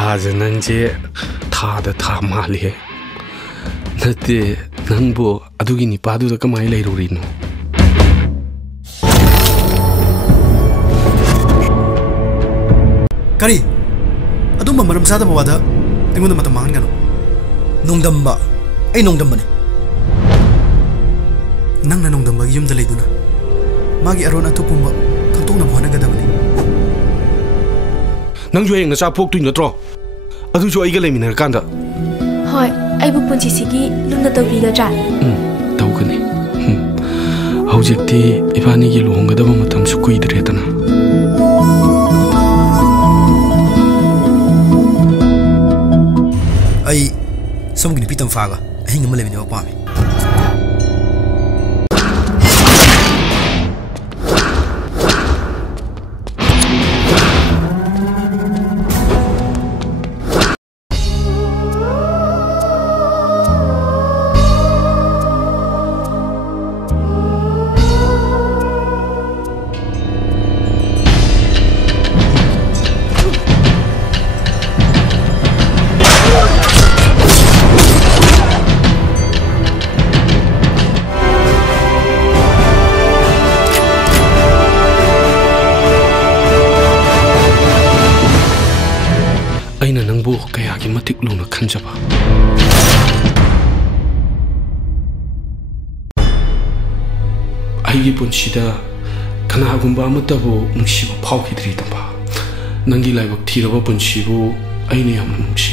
थाजे नंजे थादा था माले नते नंबो अदुगी निपादुदा कमाई लेरुरिनो करी अदुम मरम सादा बवादा ऐंगोंदा मत मांगन गनो नोंदम्बा ऐ नोंदम्बने नंगना नोंदम्बा युमदा लेदुना मागी अरोन अतुपुंबा खंतोंना होनगदबनी नंजु हेंग नचा पोक्तुइ नत्रो अदुजु आइगा लेमिनर कांदा होय आइबु पुंसिसिगी लुना तौबिगद्रा तौगनी हौजिक्ति इबानीगी लुहोंगदबा मतमसु कुइद्रेदना आई समगिनी पितम फागा अहिंग अमा लेमिनेबा पामे अइना नंबो कयागी मतिक लुना खंजबा आइगी पुंसिदा कनागुंबा अमतबो नुंसिबा फावखिद्री तंबा नंगी लाइबक थीरबा पुंसिबो अइने यामना नुंसि